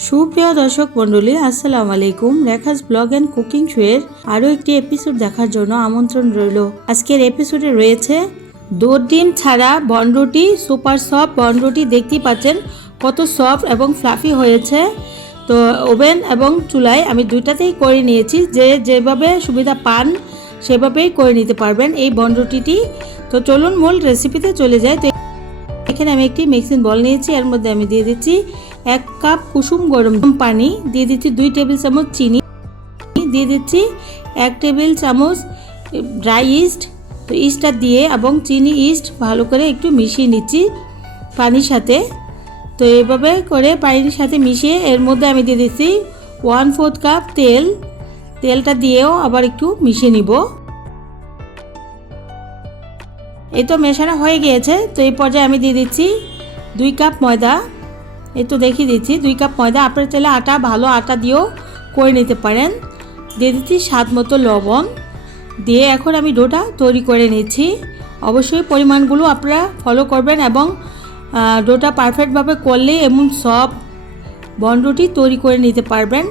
সুপ্রিয় দর্শক মণ্ডলী, আসসালাম আলাইকুম। রেখাস ব্লগ অ্যান্ড কুকিং শোয়ের আরও একটি এপিসোড দেখার জন্য আমন্ত্রণ রইল। আজকের এপিসোডে রয়েছে দুধ ডিম ছাড়া বনরুটি সুপার সফট বনরুটি দেখতেই পাচ্ছেন কত সফট এবং ফ্লাফি হয়েছে। তো ওভেন এবং চুলায় আমি দুইটাতেই করে নিয়েছি। যে যেভাবে সুবিধা পান সেভাবেই করে নিতে পারবেন এই বনরুটিটি তো চলুন মূল রেসিপিতে চলে যাই। তো এখানে আমি একটি মিক্সিং বল নিয়েছি। এর মধ্যে আমি দিয়ে দিচ্ছি এক কাপ কুসুম গরম পানি, দিয়ে দিচ্ছি দুই টেবিল চামচ চিনি, দিয়ে দিচ্ছি এক টেবিল চামচ ড্রাই ইস্ট। তো ইস্টটা দিয়ে এবং চিনি ইস্ট ভালো করে একটু মিশিয়ে নিচ্ছি পানির সাথে। তো এভাবে করে পানির সাথে মিশিয়ে এর মধ্যে আমি দিয়ে দিচ্ছি ওয়ান ফোর্থ কাপ তেল। তেলটা দিয়েও আবার একটু মিশিয়ে নিব। এই তো মেশানো হয়ে গিয়েছে। তো এই পর্যায়ে আমি দিয়ে দিচ্ছি দুই কাপ ময়দা। এই তো দেখিয়ে দিচ্ছি। দুই কাপ ময়দা, আপনার চাইলে আটা, ভালো আটা দিয়েও করে নিতে পারেন। দিয়ে দিচ্ছি স্বাদ মতো লবণ। দিয়ে এখন আমি ডোটা তৈরি করে নিচ্ছি। অবশ্যই পরিমাণগুলো আপনারা ফলো করবেন এবং ডোটা পারফেক্টভাবে করলে এমন সব বনরুটি তৈরি করে নিতে পারবেন।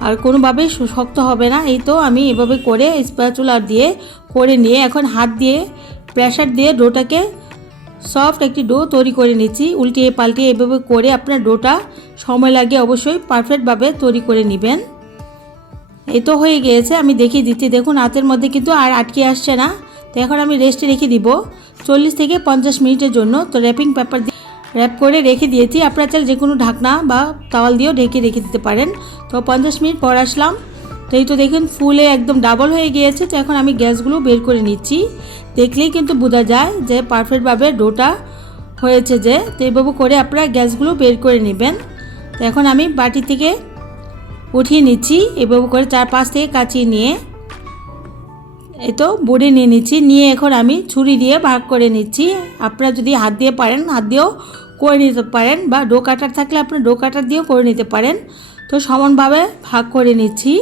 আর কোনোভাবেই শু- শক্ত হবে না। এই তো আমি এভাবে করে স্প্যাচুলার দিয়ে করে নিয়ে এখন হাত দিয়ে প্রেশার দিয়ে ডোটাকে সফট একটি ডো তৈরি করে নিচ্ছি। উল্টিয়ে পাল্টিয়ে এভাবে করে আপনার ডোটা সময় লাগে অবশ্যই পারফেক্টভাবে তৈরি করে নেবেন। এই তো হয়ে গিয়েছে, আমি দেখিয়ে দিচ্ছি। দেখুন, হাতের মধ্যে কিন্তু আর আটকে আসছে না। তো এখন আমি রেস্টে রেখে দিব। চল্লিশ থেকে পঞ্চাশ মিনিটের জন্য তো র্যাপিং পেপার দিয়ে র্যাপ করে রেখে দিয়েছি। আপনারা চাল যে কোনো ঢাকনা বা তাওয়াল দিয়েও ঢেকে রেখে দিতে পারেন। তো পঞ্চাশ মিনিট পর আসলাম। তো এই তো দেখুন, ফুলে একদম ডাবল হয়ে গিয়েছে, তো এখন আমি গ্যাসগুলো বের করে নিচ্ছি। দেখলেই কিন্তু বোঝা যায় যে পারফেক্টভাবে ডোটা হয়েছে যে। তো এইভাবে করে আপনারা গ্যাসগুলো বের করে নেবেন। তো এখন আমি বাটি থেকে উঠিয়ে নিচ্ছি এভাবে করে চার পাঁচ থেকে কাচিয়ে নিয়ে। এই তো বড়ি নিয়ে নিচ্ছি, নিয়ে এখন আমি ছুরি দিয়ে ভাগ করে নিচ্ছি। আপনারা যদি হাত দিয়ে পারেন, হাত দিয়েও করে নিতে পারেন বা ডো কাটার থাকলে আপনার ডো কাটার দিয়েও করে নিতে পারেন। তো সমানভাবে ভাগ করে নিচ্ছি।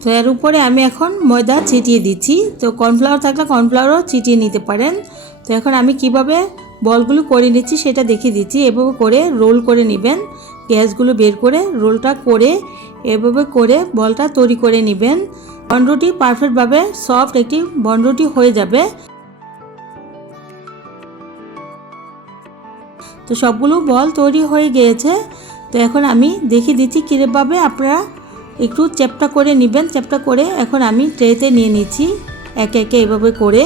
তো এর উপরে আমি এখন ময়দা ছিটিয়ে দিচ্ছি। তো কর্নফ্লাওয়ার থাকলে কর্নফ্লাওয়ারও ছিটিয়ে নিতে পারেন। তো এখন আমি কীভাবে বলগুলো করে নিচ্ছি সেটা দেখিয়ে দিচ্ছি। এভাবে করে রোল করে নেবেন। গ্যাসগুলো বের করে রোলটা করে এভাবে করে বলটা তৈরি করে নেবেন। বনরুটি পারফেক্টভাবে সফট একটি বনরুটি হয়ে যাবে। তো সবগুলো বল তৈরি হয়ে গিয়েছে। তো এখন আমি দেখিয়ে দিচ্ছি কীভাবে আপনারা একটু চ্যাপটা করে নেবেন, চ্যাপটা করে এখন আমি ট্রেতে নিয়ে নিচ্ছি। একে একে এভাবে করে,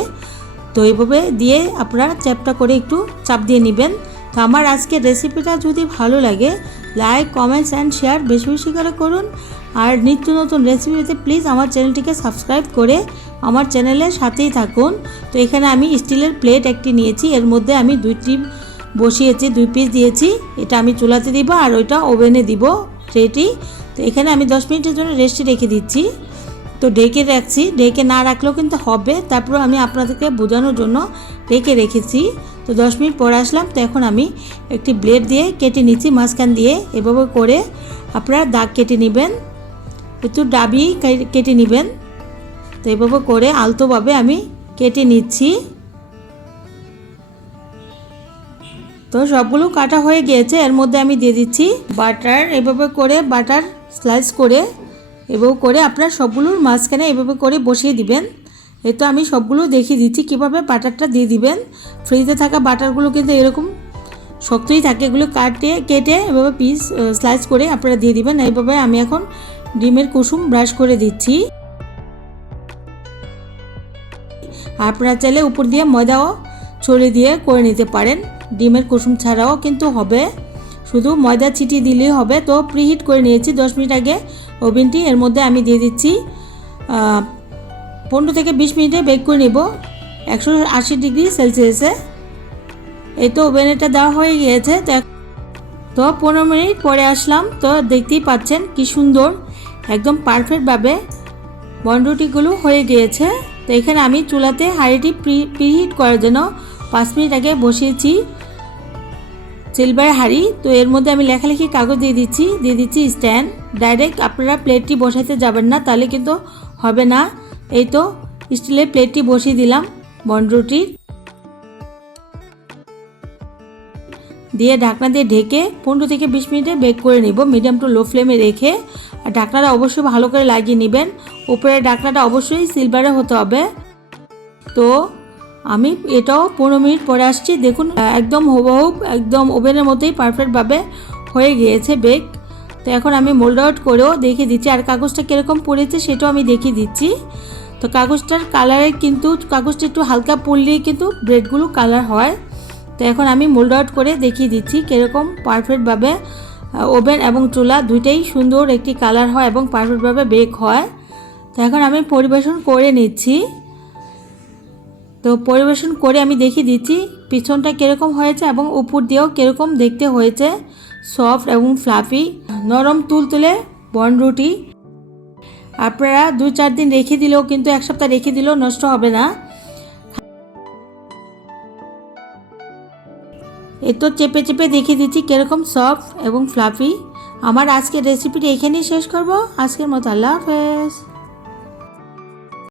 তো এইভাবে দিয়ে আপনারা চ্যাপটা করে একটু চাপ দিয়ে নেবেন। তো আমার আজকের রেসিপিটা যদি ভালো লাগে, লাইক, কমেন্টস অ্যান্ড শেয়ার বেশি বেশি করে করুন। আর নিত্য নতুন রেসিপি পেতে প্লিজ আমার চ্যানেলটিকে সাবস্ক্রাইব করে আমার চ্যানেলের সাথেই থাকুন। তো এখানে আমি স্টিলের প্লেট একটি নিয়েছি, এর মধ্যে আমি দুইটি বসিয়েছি, দুই পিস দিয়েছি। এটা আমি চুলাতে দিব আর ওইটা ওভেনে দিব। ট্রেটি তো এখানে আমি দশ মিনিটের জন্য রেস্টে রেখে দিচ্ছি। তো ডেকে রাখছি। ডেকে না রাখলেও কিন্তু হবে। তারপর আমি আপনাদেরকে বোঝানোর জন্য ডেকে রেখেছি। তো দশ মিনিট পরে আসলাম। তো এখন আমি একটি ব্লেড দিয়ে কেটে নিচ্ছি মাঝখান দিয়ে। এভাবে করে আপনারা দাগ কেটে নেবেন। একটু ডাবি কেটে নেবেন। তো এভাবে করে আলতোভাবে আমি কেটে নিচ্ছি। তো সবগুলো কাটা হয়ে গিয়েছে, এর মধ্যে আমি দিয়ে দিচ্ছি বাটার, এভাবে করে বাটার স্লাইস করে, এভাবে করে আপনার সবগুলোর মাঝখানে এভাবে করে বসিয়ে দিবেন। এই তো আমি সবগুলো দেখিয়ে দিচ্ছি, কীভাবে বাটারটা দিয়ে দিবেন। ফ্রিজে থাকা বাটারগুলো কিন্তু এরকম শক্তই থাকে, এগুলো কাটে, কেটে এভাবে পিস স্লাইস করে আপনারা দিয়ে দিবেন। এইভাবে আমি এখন ডিমের কুসুম ব্রাশ করে দিচ্ছি। আপনারা চাইলে উপর দিয়ে ময়দাও ছড়িয়ে দিয়ে করে নিতে পারেন। ডিমের কুসুম ছাড়াও কিন্তু হবে। শুধু ময়দা ছিটিয়ে দিলেই হবে। তো প্রিহিট করে নিয়েছি দশ মিনিট আগে। ওভেনটি, এর মধ্যে আমি দিয়ে দিচ্ছি পনেরো থেকে বিশ মিনিটে বেক করে নেব। একশো আশি ডিগ্রি সেলসিয়াসে। এই তো ওভেনেটা দেওয়া হয়ে গিয়েছে। তো পনেরো মিনিট পরে আসলাম। তো দেখতেই পাচ্ছেন কি সুন্দর, একদম পারফেক্টভাবে বনরুটিগুলো হয়ে গিয়েছে। তো এখানে আমি চুলাতে হাঁড়িটি প্রি প্রিহিট করার জন্য পাঁচ মিনিট আগে বসিয়েছি সিলভার হাঁড়ি। তো এর মধ্যে আমি লেখালেখি কাগজ দিয়ে দিচ্ছি দিয়ে দিচ্ছি স্ট্যান্ড ডাইরেক্ট আপনারা প্লেটটি বসাতে যাবেন না, তাহলে কিন্তু হবে না। এই তো স্টিলের প্লেটটি বসিয়ে দিলাম বনরুটির দিয়ে ঢাকনা দিয়ে ঢেকে পনেরো থেকে বিশ মিনিটে বেক করে নিব মিডিয়াম টু লো ফ্লেমে রেখে। আর ঢাকনাটা অবশ্যই ভালো করে লাগিয়ে নেবেন। উপরের ঢাকনাটা অবশ্যই সিলভারে হতে হবে। তো আমি এটাও পনেরো মিনিট পরে আসছি। দেখুন, একদম হুবহু, একদম ওভেনের মতোই পারফেক্টভাবে হয়ে গিয়েছে বেক তো এখন আমি মোল্ড আউট করেও দেখিয়ে দিচ্ছি। আর কাগজটা কীরকম পড়েছে সেটাও আমি দেখিয়ে দিচ্ছি। তো কাগজটার কালারে কিন্তু, কাগজটা একটু হালকা পড়লেই কিন্তু ব্রেডগুলো কালার হয়। তো এখন আমি মোল্ড আউট করে দেখিয়ে দিচ্ছি কীরকম পারফেক্টভাবে ওভেন এবং চুলা দুইটাই সুন্দর একটি কালার হয় এবং পারফেক্টভাবে বেক হয়। তো এখন আমি পরিবেশন করে নিচ্ছি। তো পরিবেশন করে আমি দেখিয়ে দিচ্ছি পিছনটা কীরকম হয়েছে এবং উপর দিয়েও কীরকম দেখতে হয়েছে সফট এবং ফ্লাফি নরম তুলতুলে বন রুটি। আপনারা দু চার দিন রেখে দিলেও কিন্তু এক সপ্তাহ রেখে দিলেও নষ্ট হবে না। এ তো চেপে চেপে দেখিয়ে দিচ্ছি কীরকম সফট এবং ফ্লাফি আমার আজকের রেসিপিটি এখানেই শেষ করব। আজকের মতো আল্লাহ হাফেজ।